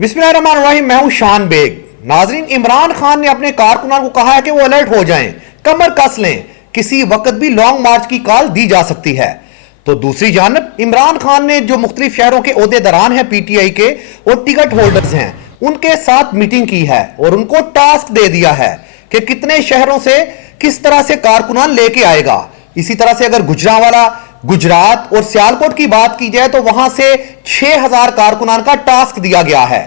बिस्मिल्लाहिर्रहमानिर्रहीम। मैं हूं शान बेग। नाजरीन, इमरान खान ने अपने कारकुनान को कहा है कि वो अलर्ट हो जाएं, कमर कस लें, किसी वक्त भी लॉन्ग मार्च की कॉल दी जा सकती है। तो दूसरी जानब इमरान खान ने जो मुख्तलिफ शहरों के ओहदेदारान हैं पीटीआई के और टिकट होल्डर्स हैं उनके साथ मीटिंग की है और उनको टास्क दे दिया है कि कितने शहरों से किस तरह से कारकुनान लेके आएगा। इसी तरह से अगर गुजरांवाला, गुजरात और सियालकोट की बात की जाए तो वहां से 6000 कारकुनान का टास्क दिया गया है।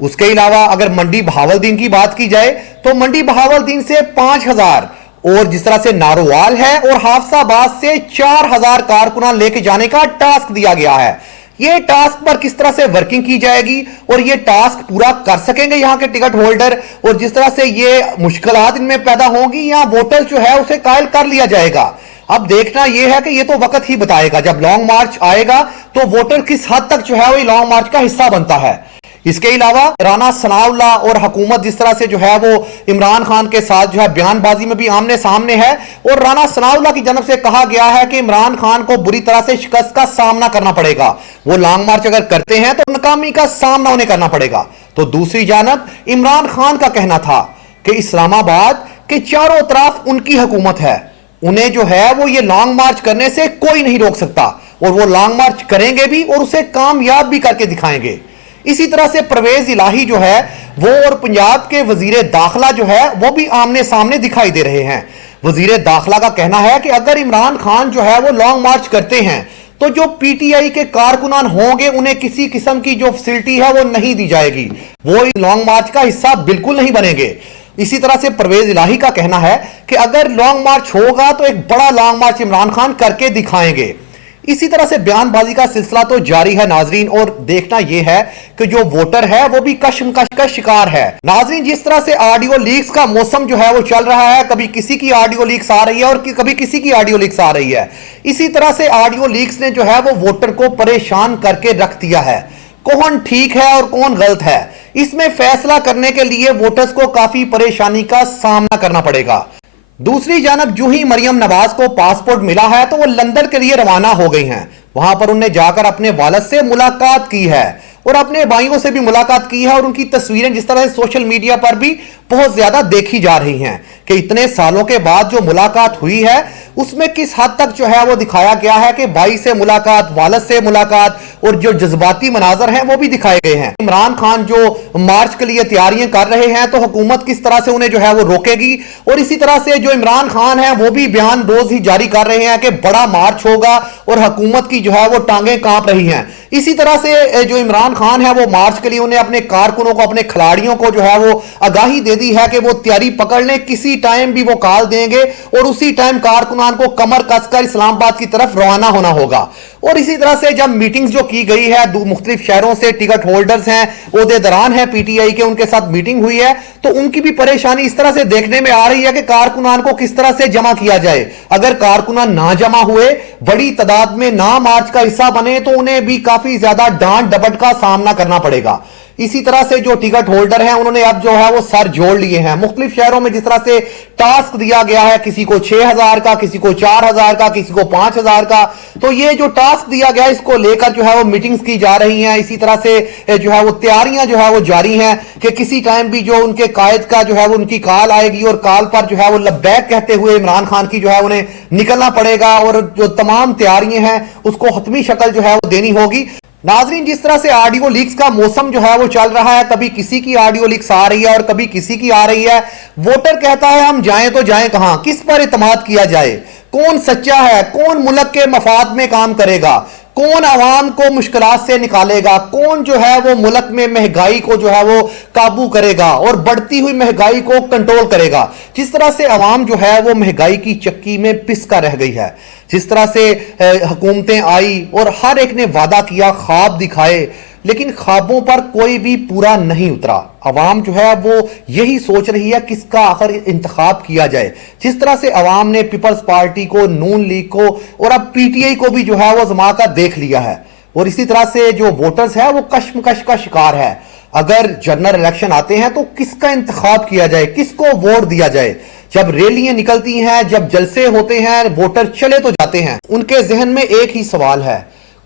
उसके अलावा अगर मंडी बहावलदीन की बात की जाए तो मंडी बहावलदीन से 5000 और जिस तरह से नारोवाल है और हाफसाबाद से 4000 कारकुनान लेके जाने का टास्क दिया गया है। ये टास्क पर किस तरह से वर्किंग की जाएगी और ये टास्क पूरा कर सकेंगे यहां के टिकट होल्डर, और जिस तरह से ये मुश्किलात इनमें पैदा होंगी या वोटर जो है उसे कायल कर लिया जाएगा। अब देखना यह है कि ये तो वक्त ही बताएगा। जब लॉन्ग मार्च आएगा तो वोटर किस हद तक जो है वो लॉन्ग मार्च का हिस्सा बनता है। इसके अलावा राना सनाउल्लाह और हुकूमत जिस तरह से जो है वो इमरान खान के साथ जो है बयानबाजी में भी आमने सामने है, और राना सनाउल्लाह की जानब से कहा गया है कि इमरान खान को बुरी तरह से शिकस्त का सामना करना पड़ेगा। वो लॉन्ग मार्च अगर करते हैं तो नाकामी का सामना उन्हें करना पड़ेगा। तो दूसरी जानब इमरान खान का कहना था कि इस्लामाबाद के चारों तरफ उनकी हुकूमत है, उन्हें जो है वो ये लॉन्ग मार्च करने से कोई नहीं रोक सकता, और वो लॉन्ग मार्च करेंगे भी और उसे कामयाब भी करके दिखाएंगे। इसी तरह से परवेज इलाही जो है वो और पंजाब के वजीर दाखिला जो है वो भी आमने सामने दिखाई दे रहे हैं। वजीर दाखिला का कहना है कि अगर इमरान खान जो है वो लॉन्ग मार्च करते हैं तो जो पीटीआई के कारकुनान होंगे उन्हें किसी किस्म की जो फैसिलिटी है वो नहीं दी जाएगी, वो इस लॉन्ग मार्च का हिस्सा बिल्कुल नहीं बनेंगे। इसी तरह से परवेज इलाही का कहना है कि अगर लॉन्ग मार्च होगा तो एक बड़ा लॉन्ग मार्च इमरान खान करके दिखाएंगे। इसी तरह से बयानबाजी का सिलसिला तो जारी है नाजरीन, और देखना यह है कि जो वोटर है वो भी कशमकश का शिकार है। नाजरीन, जिस तरह से ऑडियो लीक्स का मौसम जो है वो चल रहा है, कभी किसी की ऑडियो लीक्स आ रही है और कभी किसी की ऑडियो लीक्स आ रही है। इसी तरह से ऑडियो लीक्स ने जो है वो वोटर को परेशान करके रख दिया है। कौन ठीक है और कौन गलत है, इसमें फैसला करने के लिए वोटर्स को काफी परेशानी का सामना करना पड़ेगा। दूसरी जानब जूं ही मरियम नवाज को पासपोर्ट मिला है तो वो लंदन के लिए रवाना हो गई हैं। वहां पर उन्हें जाकर अपने वालिद से मुलाकात की है और अपने भाइयों से भी मुलाकात की है, और उनकी तस्वीरें जिस तरह से सोशल मीडिया पर भी बहुत ज्यादा देखी जा रही हैं कि इतने सालों के बाद जो मुलाकात हुई है उसमें किस हद तक जो है वो दिखाया गया है कि भाई से मुलाकात, वालिद से मुलाकात, और जो जज्बाती मनाजर हैं वो भी दिखाए गए हैं। इमरान खान जो मार्च के लिए तैयारियां कर रहे हैं तो हुकूमत किस तरह से उन्हें जो है वो रोकेगी, और इसी तरह से जो इमरान खान है वो भी बयान रोज ही जारी कर रहे हैं कि बड़ा मार्च होगा और हुकूमत की जो है वो टांगें कांप रही हैं। इसी तरह से जो इमरान खान है वो मार्च के लिए उन्हें अपने कारकुनों को, अपने खिलाड़ियों को जो है वो आगाही दे दी है कि वो तैयारी पकड़ लें, किसी टाइम भी वो कॉल देंगे और उसी टाइम कारकुनान को कमर कसकर इस्लामाबाद की तरफ रवाना होना होगा। और इसी तरह से जब मीटिंग्स जो की गई है मुख्तलिफ शहरों से टिकट होल्डर्स हैं, ओहदेदारान हैं पीटीआई के, उनके साथ मीटिंग हुई है तो उनकी भी परेशानी इस तरह से देखने में आ रही है कि कारकुनान को किस तरह से जमा किया जाए। अगर कारकुनान ना जमा हुए, बड़ी तादाद में ना मार्च का हिस्सा बने तो उन्हें भी काफी ज्यादा डांट डपट का सामना करना पड़ेगा। इसी तरह से जो टिकट होल्डर हैं उन्होंने अब जो है वो सर जोड़ लिए हैं। मुख्तलिफ शहरों में जिस तरह से टास्क दिया गया है, किसी को 6000 का, किसी को 4000 का, किसी को 5000 का, तो ये जो टास्क दिया गया है इसको लेकर जो है वो मीटिंग्स की जा रही हैं। इसी तरह से जो है वो तैयारियां जो है वो जारी हैं कि किसी टाइम भी जो उनके कायद का जो है वो उनकी कॉल आएगी और कॉल पर जो है वो लब्बैक कहते हुए इमरान खान की जो है उन्हें निकलना पड़ेगा, और जो तमाम तैयारियां हैं उसको हतमी शक्ल जो है वो देनी होगी। नाजरीन, जिस तरह से ऑडियो लीक्स का मौसम जो है वो चल रहा है, कभी किसी की ऑडियो लीक्स आ रही है और कभी किसी की आ रही है। वोटर कहता है हम जाएं तो जाएं कहां, किस पर इत्मीनान किया जाए, कौन सच्चा है, कौन मुल्क के मफाद में काम करेगा, कौन आवाम को मुश्किलात से निकालेगा, कौन जो है वो मुल्क में महंगाई को जो है वो काबू करेगा और बढ़ती हुई महंगाई को कंट्रोल करेगा। जिस तरह से आवाम जो है वो महंगाई की चक्की में पिसका रह गई है, जिस तरह से हुकूमतें आई और हर एक ने वादा किया, ख्वाब दिखाए, लेकिन ख्वाबों पर कोई भी पूरा नहीं उतरा। अवाम जो है वो यही सोच रही है किसका आखिर इंतखाब किया जाए। जिस तरह से अवाम ने पीपल्स पार्टी को, नून लीग को और अब पीटीआई को भी जो है वो आजमा कर देख लिया है, और इसी तरह से जो वोटर्स है वो कशमकश का शिकार है। अगर जनरल इलेक्शन आते हैं तो किसका इंतखाब किया जाए, किसको वोट दिया जाए। जब रैलियां निकलती हैं, जब जलसे होते हैं, वोटर चले तो जाते हैं, उनके जहन में एक ही सवाल है,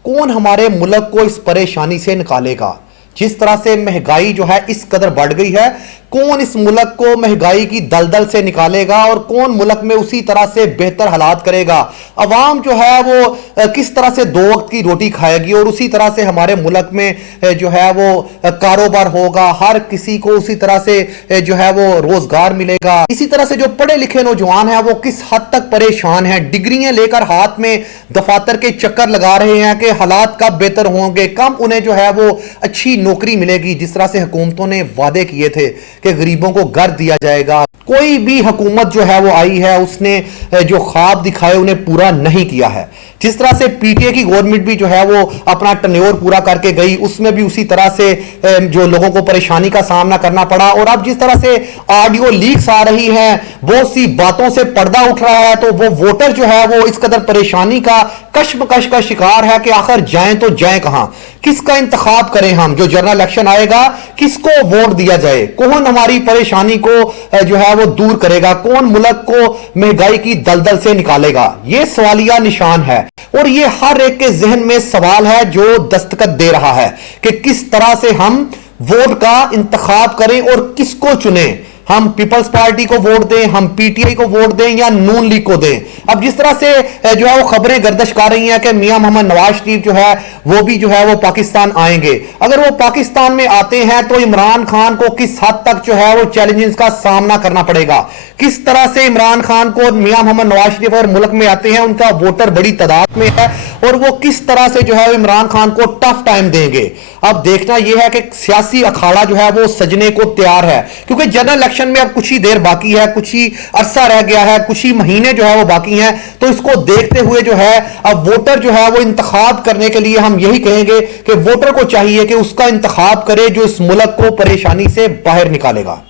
कौन हमारे मुल्क को इस परेशानी से निकालेगा। जिस तरह से महंगाई जो है इस कदर बढ़ गई है, कौन इस मुल्क को महंगाई की दलदल से निकालेगा और कौन मुल्क में उसी तरह से बेहतर हालात करेगा। अवाम जो है वो किस तरह से 2 वक्त की रोटी खाएगी और उसी तरह से हमारे मुल्क में जो है वो कारोबार होगा, हर किसी को उसी तरह से जो है वो रोजगार मिलेगा। इसी तरह से जो पढ़े लिखे नौजवान हैं वो किस हद तक परेशान हैं, डिग्रियां लेकर हाथ में दफातर के चक्कर लगा रहे हैं कि हालात कब बेहतर होंगे, कब उन्हें जो है वो अच्छी नौकरी मिलेगी। जिस तरह से हुकूमतों ने वादे किए थे कि गरीबों को घर दिया जाएगा, कोई भी हुकूमत जो है वो आई है उसने जो ख्वाब दिखाए उन्हें पूरा नहीं किया है। जिस तरह से पीटीए की गवर्नमेंट भी जो है वो अपना टर्न्योर पूरा करके गई, उसमें भी उसी तरह से जो लोगों को परेशानी का सामना करना पड़ा। और अब जिस तरह से ऑडियो लीक्स आ रही हैं, बहुत सी बातों से पर्दा उठ रहा है, तो वो वोटर जो है वो इस कदर परेशानी का कश्मकश का शिकार है कि आखिर जाएं तो जाएं कहां, किसका इंतखाब करें हम। जो जनरल इलेक्शन आएगा किसको वोट दिया जाए, कौन हमारी परेशानी को जो है वो दूर करेगा, कौन मुल्क को महंगाई की दलदल से निकालेगा, ये सवालिया निशान है। और ये हर एक के जहन में सवाल है जो दस्तखत दे रहा है कि किस तरह से हम वोट का इंतखाब करें और किसको चुनें। हम पीपल्स पार्टी को वोट दें, हम पीटीआई को वोट दें या नून लीग को दें। अब जिस तरह से जो है वो खबरें गर्दिश कर रही हैं कि मियां मोहम्मद नवाज शरीफ जो है वो भी जो है वो पाकिस्तान आएंगे। अगर वो पाकिस्तान में आते हैं तो इमरान खान को किस हद तक जो है वो चैलेंजेस का सामना करना पड़ेगा, किस तरह से इमरान खान को मियां मोहम्मद नवाज शरीफ और मुल्क में आते हैं, उनका वोटर बड़ी तादाद में है और वो किस तरह से जो है इमरान खान को टफ टाइम देंगे। अब देखना यह है कि सियासी अखाड़ा जो है वो सजने को तैयार है, क्योंकि जनरल इलेक्शन में अब कुछ ही देर बाकी है, कुछ ही अरसा रह गया है, कुछ ही महीने जो है वो बाकी हैं। तो इसको देखते हुए जो है अब वोटर जो है वो इंतखाब करने के लिए हम यही कहेंगे कि वोटर को चाहिए कि उसका इंतखाब करे जो इस मुल्क को परेशानी से बाहर निकालेगा।